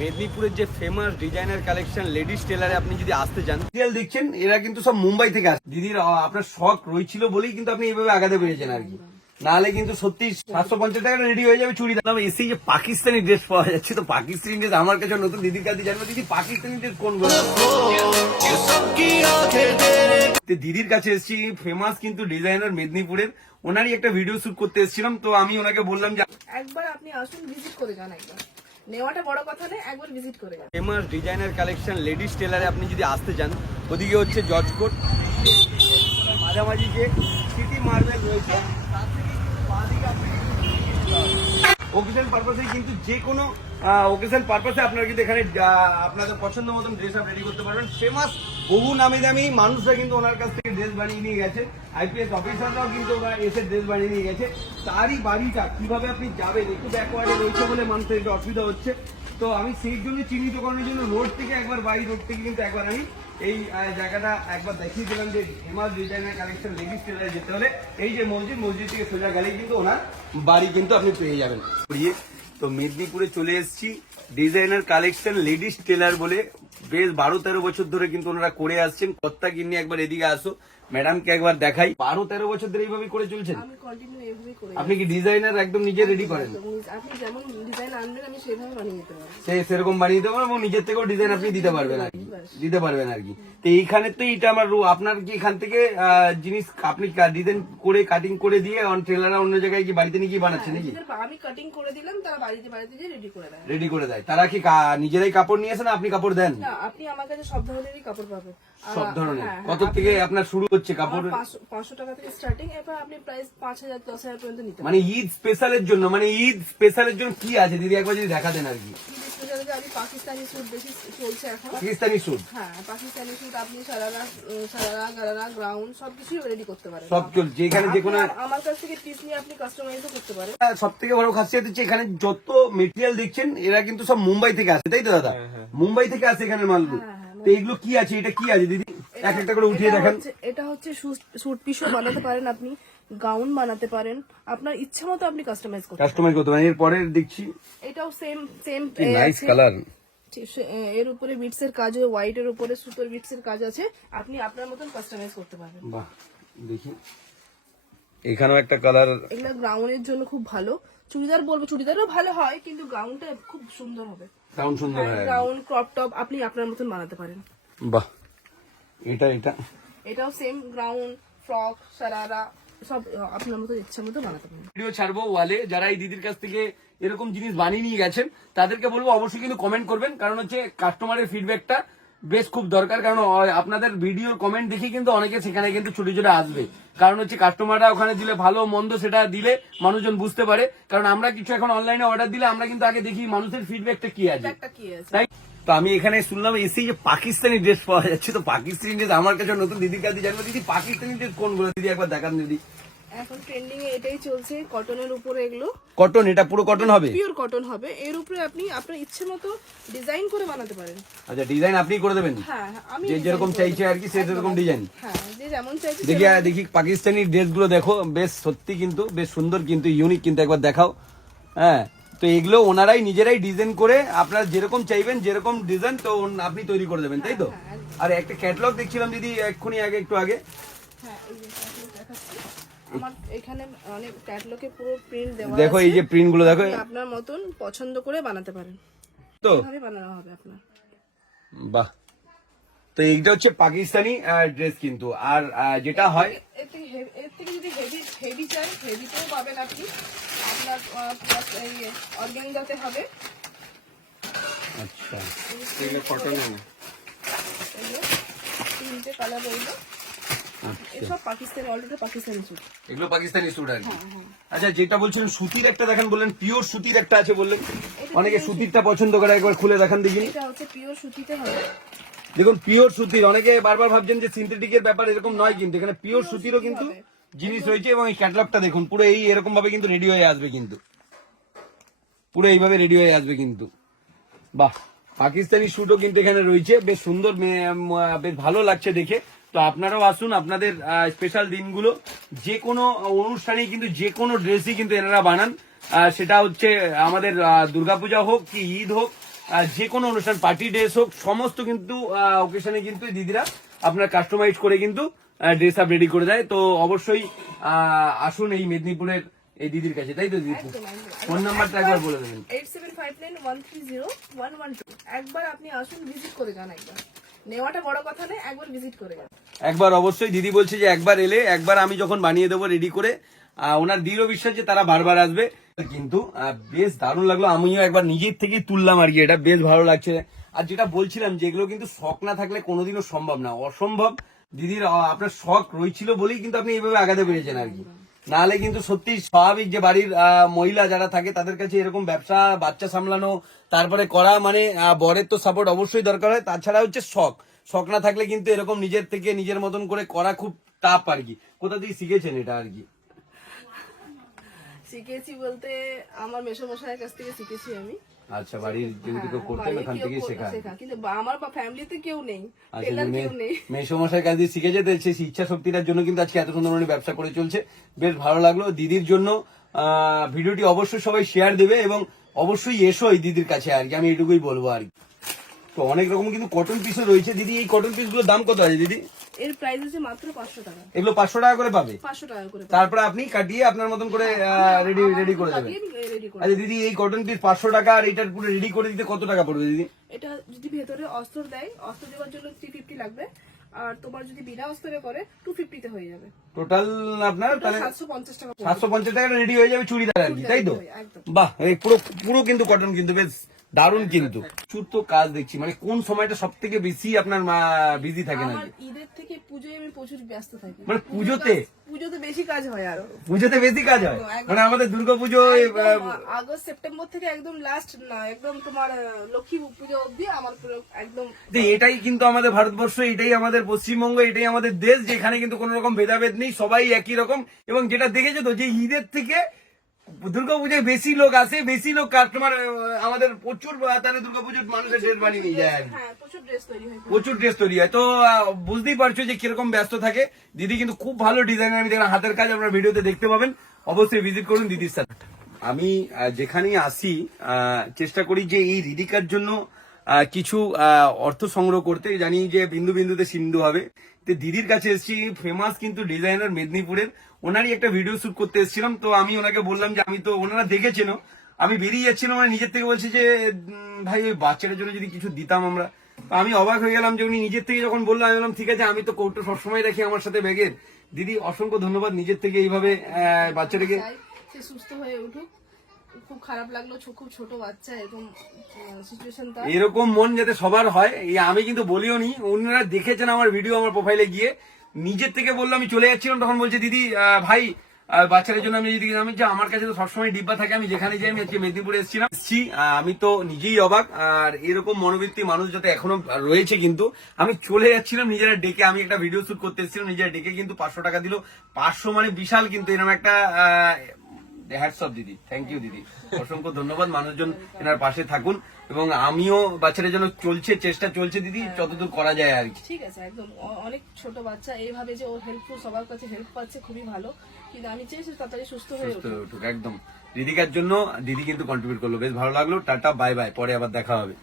মেদিনীপুরের যে famous designer collection ladies টেলারে আপনি যদি আসতে চান, দেখছেন এরা কিন্তু সব মুম্বাই থেকে আসে। দিদির আপনার শখ রয়েছিল বলেই কিন্তু আপনি এইভাবে আগাতে পেরেছেন আর কি, নাহলে কিন্তু সত্যি 750 টাকা রেডি হয়ে যাবে চুড়ি দাম। এসে যে পাকিস্তানি ড্রেস পাওয়া যাচ্ছে, তো পাকিস্তানি ড্রেস আমার কাছে নতুন। দিদির কাছে জানবো দিদি পাকিস্তানি ড্রেস কোনগুলো। দিদির কাছে এসেছি, ফেমাস কিন্তু ডিজাইনার মেদিনীপুরের, ওনারই একটা ভিডিও শুট করতে এসেছিলাম। তো আমি ওনাকে বললাম যে একবার আপনি আসুন, ভিজিট করে যান। একবার নেওয়াটা বড় কথা নয়, একবার ভিজিট করে যান। ফেমাস ডিজাইনার কালেকশন লেডিস টেলারে আপনি যদি আসতে চান, ওদিকে হচ্ছে জজকোট, মাঝামাঝি যে সিটি মার্বেল রয়েছে, তার থেকে বাঁদিকে আপনি ওকেশন পারপাসে কিন্তু যে কোনো ওকেশন পারপাসে আপনারা কিন্তু এখানে আপনাদের পছন্দ মতন ড্রেস আপ রেডি করতে পারবেন। ফেমাস বহু নামি দামি মানুষরা কিন্তু ওনার কাছ থেকে ড্রেস বানিয়ে নিয়ে গেছে, আইপিএস অফিসাররাও কিন্তু ওরা এসে ড্রেস বানিয়ে নিয়ে গেছে। তারই বাড়িটা কিভাবে আপনি যাবেন, একটু ব্যাকওয়ার্ডে রয়েছে বলে মানুষের একটু অসুবিধা হচ্ছে। তো আমি সেই জন্য চিহ্নিত করানোর জন্য রোড থেকে একবার বাড়ি রোড থেকে কিন্তু একবার আমি এই জায়গাটা একবার দেখিয়ে দিলাম যে ফেমাস ডিজাইনার কালেকশন লেডিস টেলারে যেতে হলে এই যে মসজিদ থেকে সোজা গেলেই কিন্তু ওনার বাড়ি কিন্তু আপনি পেয়ে যাবেন। তো মেদিনীপুরে চলে এসেছি, ডিজাইনার কালেকশন লেডিস টেলার বলে বেশ 12-13 বছর ধরে কিন্তু ওনারা করে আসছেন। কত্তা কিনে একবার এদিকে আসো, ম্যাডামকে একবার দেখাই। 12-13 বছর ধরে এইভাবে করে চলছেন। আমি কন্টিনিউ এইভাবেই করে। আপনি কি ডিজাইনার একদম নিজে রেডি করেন? আপনি যেমন ডিজাইন আনবেন আমি সেভাবে বানিয়ে দিতে পারবো। সেরকম বানিয়ে দিতে পারবেন এবং নিজের থেকেও ডিজাইন আপনি দিতে পারবেন আর কি, তো এইখানে তো এটা আমার আপনার কি এখান থেকে জিনিস আপনি ডিজাইন করে কাটিং করে দিয়ে টেলাররা অন্য জায়গায় কি বাড়িতে নিয়ে কি বানাচ্ছেন নাকি? আমি কাটিং করে দিলাম, তারা বাড়িতে যে রেডি করে দেয়। তারা কি নিজেরাই কাপড় নিয়ে আসেন, আপনি কাপড় দেন? না, আপনি আমার কাছে সব ধরনেরই কাপড় পাবেন। সব ধরনের? কত থেকে আপনার শুরু হচ্ছে কাপড়? 500 টাকা থেকে স্টার্টিং, এরপর আপনি প্রাইস 5000 10,000 পর্যন্ত নিতে পারেন। মানে ঈদ স্পেশালের জন্য, কি আছে দিদি একবার যদি দেখাতেন আর কি। আমি পাকিস্তানি স্যুট বেশি চলছে এখন। পাকিস্তানি স্যুট? হ্যাঁ, পাকিস্তানি স্যুট আপনি সারারা গারারা গ্রাউন্ড সবকিছু রেডি করতে পারেন। সব চলছে এখানে, যে কোনো আমার কাছ থেকে পিস নিয়ে আপনি কাস্টমাইজও করতে পারেন। সব থেকে বড় খাসিয়ত হচ্ছে এখানে যত মেটেরিয়াল দেখছেন এরা কিন্তু সব মুম্বাই থেকে আসে, তাই তো দাদা? মুম্বাই থেকে আসে এখানে মালগুলো। তো এগুলো কি আছে, এটা কি আছে দিদি এক একটা করে উঠিয়ে দেখান। এটা হচ্ছে স্যুট পিসও বানাতে পারেন, আপনি গাউন বানাতে পারেন, আপনার ইচ্ছা মতো আপনি কাস্টমাইজ করতে পারেন। এর পরে দেখছি এটাও সেম নাইস কালার, এর উপরে বিটস এর কাজ, হোয়াইট এর উপরে সুতোর বিটস এর কাজ আছে, আপনি আপনার মতন কাস্টমাইজ করতে পারবেন। বাহ, দেখি এখানেও একটা কালার। এগুলা গ্রাউন্ডের জন্য খুব ভালো। চুড়িদার বলবো, চুড়িদারও ভালো হয়, কিন্তু গাউনটা খুব সুন্দর হবে। গাউন সুন্দর হয়, গাউন ক্রপ টপ আপনি আপনার মতন বানাতে পারেন। বাহ, এটাও সেম গাউন, ফ্রক, সারারা সব আপনার মতো ইচ্ছা মতো বানাতে পারেন। ভিডিও ছাড়বো ওয়ালে, যারা এই দিদির কাছ থেকে এরকম জিনিস বানিয়ে নিয়ে গেছেন তাদেরকে বলবো অবশ্যই কিন্তু কমেন্ট করবেন, কারণ হচ্ছে কাস্টমারের ফিডব্যাকটা বেশ খুব দরকার। কারণ আপনাদের ভিডিওর কমেন্ট দেখে কিন্তু অনেকে সেখানে কিন্তু ছুটে ছুটে আসবে, কারণ হচ্ছে কাস্টমাররা ওখানে দিলে ভালো মন্দ সেটা দিলে মানুষজন বুঝতে পারে। কারণ আমরা কিছু এখন অনলাইনে অর্ডার দিলে আমরা কিন্তু আগে দেখি মানুষের ফিডব্যাকটা কি আছে, তাই তো আমি এখানে শুনলাম এসেই যে পাকিস্তানি ড্রেস পাওয়া যাচ্ছে। তো পাকিস্তানি ড্রেস আমার কাছে নতুন। দিদির কাছে জানবো দিদি পাকিস্তানি ড্রেস কোনগুলো দিদি একবার দেখান দিদি। এখন ট্রেন্ডিং এ এটাই চলছে, কটনের উপরে এগুলো। কটন? এটা পুরো কটন হবে? পিওর কটন হবে। এর উপরে আপনি আপনার ইচ্ছে মতো ডিজাইন করে বানাতে পারেন। আচ্ছা, ডিজাইন আপনি করে দেবেন? হ্যাঁ, আমি যে যেরকম চাইছে আর কি সেরকম ডিজাইন। হ্যাঁ, যে যেমন চাইছে। দেখি পাকিস্তানি ড্রেসগুলো দেখো, বেশ সত্যি কিন্তু বেশ সুন্দর, কিন্তু ইউনিক, কিন্তু একবার দেখাও। হ্যাঁ, তো এগুলো ওনারাই নিজেরাই ডিজাইন করে আপনারা যেরকম চাইবেন যেরকম ডিজাইন তো আপনি তৈরি করে দেবেন, তাই তো? আর একটা ক্যাটালগ দেখছিলাম দিদি এক্ষুনি একটু আগে। হ্যাঁ, এই যে দেখাচ্ছি, আমার এখানে অনেক ক্যাটালগে পুরো প্রিন্ট দেওয়া আছে। দেখো এই যে প্রিন্ট গুলো দেখো, আপনার মতন পছন্দ করে বানাতে পারেন, তো ভাবে বানানো হবে আপনার। বাহ, তো এইটা হচ্ছে পাকিস্তানি ড্রেস কিন্তু। আর যেটা হয় এর থেকে যদি হেভি চাই, হেভিতেও পাবেন আপনি। আপনার এই অর্গানজাতে হবে। আচ্ছা, এগুলো কটনে না, তিনটে কালার রইলো। এসব পাকিস্তানি, অলরেডি পাকিস্তানি স্যুট। এগুলো পাকিস্তানি স্যুট আর কি। আচ্ছা, যেটা বলছিলেন সুতির একটা দেখান, বললেন পিওর সুতির একটা আছে বললেন, অনেকে সুতিরটা পছন্দ করে, একবার খুলে দেখান দেখি। এটা হচ্ছে পিওর সুতিতে হবে। দেখুন পিওর সুতির, অনেকে বারবার ভাবছেন যে সিনথেটিকের ব্যাপার, এরকম নয় কিন্তু, এখানে পিওর সুতিরও কিন্তু জিনিস রয়েছে। এবং এই ক্যাটালগটা দেখুন, পুরো এই এরকম ভাবে কিন্তু রেডি হয়ে আসবে, কিন্তু পুরো এইভাবে রেডি হয়ে আসবে কিন্তু। বাহ, পাকিস্তানি স্যুটও কিন্তু এখানে রয়েছে, বেশ সুন্দর, বেশ ভালো লাগছে দেখে। তো আপনারাও আসুন, আপনাদের স্পেশাল দিনগুলো যে কোনো অনুষ্ঠানেই কিন্তু যে কোনো ড্রেসই কিন্তু এনারা বানান। সেটা হচ্ছে আমাদের দুর্গাপূজা হোক কি ঈদ হোক, যে কোনো অনুষ্ঠান পার্টি ড্রেস হোক সমস্ত কিন্তু ওকেশনে কিন্তু এই দিদিরা আপনার কাস্টমাইজ করে কিন্তু ড্রেস আপ রেডি করে দেয়। তো অবশ্যই আসুন এই মেদিনীপুরের এই দিদির কাছে, তাই তো দিদি? ফোন নাম্বারটা একবার বলে দেবেন। 8759130112। একবার আপনি আসুন, ভিজিট করে যান। একবার নেওয়াটা বড় কথা নয়, একবার ভিজিট করে যান। একবার অবশ্যই দিদি বলছে যে একবার এলে, একবার আমি যখন বানিয়ে দেবো রেডি করে, ওনার দৃঢ় বিশ্বাস যে তারা বারবার আসবে। কিন্তু বেশ দারুণ লাগলো, আমিও একবার নিজের থেকে তুললাম আর কি, এটা বেশ ভালো লাগছে। আর যেটা বলছিলাম যে এগুলো কিন্তু শখ না থাকলে কোনোদিনও সম্ভব না, অসম্ভব। দিদির আপনার শখ রয়েছিল বলেই কিন্তু আপনি এইভাবে আগাতে পেরেছেন আর কি, নাহলে কিন্তু সত্যি স্বাভাবিক যে বাড়ির মহিলা যারা থাকে তাদের কাছে এরকম ব্যবসা, বাচ্চা সামলানো, তারপরে করা মানে বরের তো সাপোর্ট অবশ্যই দরকার হয়। তাছাড়া হচ্ছে শখ, শখ না থাকলে কিন্তু এরকম নিজের থেকে নিজের মতন করে করা খুব টাফ আর কি। কোথা থেকে শিখেছেন এটা আর কি? শিখেছি বলতে আমার মেসোমশাইয়ের কাছ থেকে শিখেছি আমি। আচ্ছা, বাড়ির যদি কেউ করতেন ওখান থেকে শেখা। কিন্তু আমার ফ্যামিলিতে কেউ নেই, আচ্ছা, টেলার কেউ নেই। মেসমশাই কাজ দিয়ে শিখেছে, তো সেই ইচ্ছা শক্তিটার জন্য কিন্তু আজকে এত সুন্দর মানে ব্যবসা করে চলছে। বেশ ভালো লাগলো। দিদির জন্য ভিডিওটি অবশ্যই সবাই শেয়ার দেবে এবং অবশ্যই এসো এই দিদির কাছে আর কি, আমি এটুকুই বলবো আর কি। তো অনেক রকম কিন্তু কটন পিসও রয়েছে দিদি, এই কটন পিসগুলোর দাম কত আছে দিদি? এর প্রাইস আছে মাত্র 500 টাকা। এগুলো 500 টাকা করে পাবে? 500 টাকা করে। তারপরে আপনি কাটিয়ে আপনার মতন করে রেডি করে দেবেন। রেডি করে। আচ্ছা দিদি, এই কটন পিস 500 টাকা আর এইটার পুরো রেডি করে দিতে কত টাকা পড়বে দিদি? এটা যদি ভেতরে অস্ত্র দেয়, অস্ত্র দেওয়ার জন্য 350 লাগবে। আর তোমার যদি বিনা অস্ত্রে করে 250 তে হয়ে যাবে। টোটাল আপনার তাহলে 750 টাকা পড়বে। 750 টাকা রেডি হয়ে যাবে চুড়িদার আর কি, তাই তো? একদম। বাহ, এই পুরো পুরো কিন্তু কটন, কিন্তু বেশ দারুণ। কিন্তু প্রচুর তো কাজ দেখছি, মানে কোন সময়টা সব থেকে বেশি আপনার বিজি থাকে না? আমার ঈদের থেকে পুজোয় আমি প্রচুর ব্যস্ত থাকি। মানে পুজোতে বেশি কাজ হয়, আরো পুজোতে বেশি কাজ হয়। মানে আমাদের দুর্গাপুজো আগস্ট সেপ্টেম্বর থেকে একদম লাস্ট না, একদম তোমার লক্ষ্মী পুজো অবধি আমার পুরো একদম। এটাই কিন্তু আমাদের ভারতবর্ষ, এটাই আমাদের পশ্চিমবঙ্গ, এটাই আমাদের দেশ, যেখানে কিন্তু কোনো রকম ভেদাভেদ নেই, সবাই একই রকম। এবং যেটা দেখেছো তো যে ঈদের থেকে দুর্গাপুজোয় বেশি লোক আসে, বেশি লোক কাস্টমার, আমাদের প্রচুর তাহলে দুর্গাপুজোর মানুষের ড্রেস বানিয়ে নিয়ে যায় আর কি। হ্যাঁ, প্রচুর ড্রেস তৈরি হয়। প্রচুর ড্রেস তৈরি হয়। তো বুঝতেই পারছো যে কিরকম ব্যস্ত থাকে দিদি, কিন্তু খুব ভালো ডিজাইনার, আমি দেখলাম হাতের কাজ, আপনারা ভিডিওতে দেখতে পাবেন। অবশ্যই ভিজিট করুন দিদির সাথে। আমি যেখানেই আসি চেষ্টা করি যে এই রিদিকার জন্য কিছু অর্থ সংগ্রহ করতে, জানি যে বিন্দু বিন্দুতে সিন্ধু হবে। তো দিদির কাছে এসেছি, ফেমাস কিন্তু ডিজাইনার মেদিনীপুরের, ওনারই একটা ভিডিও শুট করতে এসেছিলাম। তো আমি ওনাকে বললাম যে আমি তো, ওনারা দেখেছেন, আমি বেরিয়ে যাচ্ছিলাম, মানে নিজের থেকে বলছি যে ভাই ওই বাচ্চাটার জন্য যদি কিছু দিতাম আমরা। তো আমি অবাক হয়ে গেলাম যে উনি নিজের থেকে যখন বললাম, আমি বললাম ঠিক আছে, আমি তো কৌটো সবসময় রাখি আমার সাথে ব্যাগের। দিদি অসংখ্য ধন্যবাদ, নিজের থেকে এইভাবে বাচ্চাটাকে। সে সুস্থ হয়ে উঠুক। খুব খারাপ লাগলো, খুব ছোট বাচ্চা, এরকম সিচুয়েশনটা। এরকম মন যাতে সবার হয়, এই আমি কিন্তু বলিও নি, ওনারা দেখেছেন আমার ভিডিও আমার প্রোফাইলে গিয়ে, নিজের থেকে বললাম। আমি চলে যাচ্ছিলাম, তখন বলছে দিদি ভাই বাচ্চাদের জন্য আমি যদি, আমি যে আমার কাছে তো সবসময় ডিব্বা থাকে, আমি যেখানে যাই, আমি আজকে মেদিনীপুরে এসেছিলাম। আমি তো নিজেই অবাক, আর এরকম মনোবৃত্তি মানুষ যাতে এখনো রয়েছে। কিন্তু আমি চলে যাচ্ছিলাম নিজেরা ডেকে, আমি একটা ভিডিও শুট করতে এসেছিলাম, নিজেরা ডেকে কিন্তু 500 টাকা দিল। 500 মানে বিশাল, কিন্তু এরকম একটা হ্যাটস অফ দিদি, থ্যাংক ইউ দিদি, অসংখ্য ধন্যবাদ। মানুষজন এনার পাশে থাকুন, এবং আমিও বাচ্চাদের জন্য চেষ্টা চলছে দিদি, যতদূর করা যায় আর কি। ঠিক আছে, একদম। অনেক ছোট বাচ্চা, এইভাবে যে ও হেল্পফুল, সবার কাছে হেল্প পাচ্ছে, খুবই ভালো। কিন্তু আমি চাই সে তাড়াতাড়ি সুস্থ হয়ে উঠুক। একদম। দিদিকার জন্য দিদি কিন্তু কন্ট্রিবিউট করলো, বেশ ভালো লাগলো। টাটা, বাই বাই, পরে আবার দেখা হবে।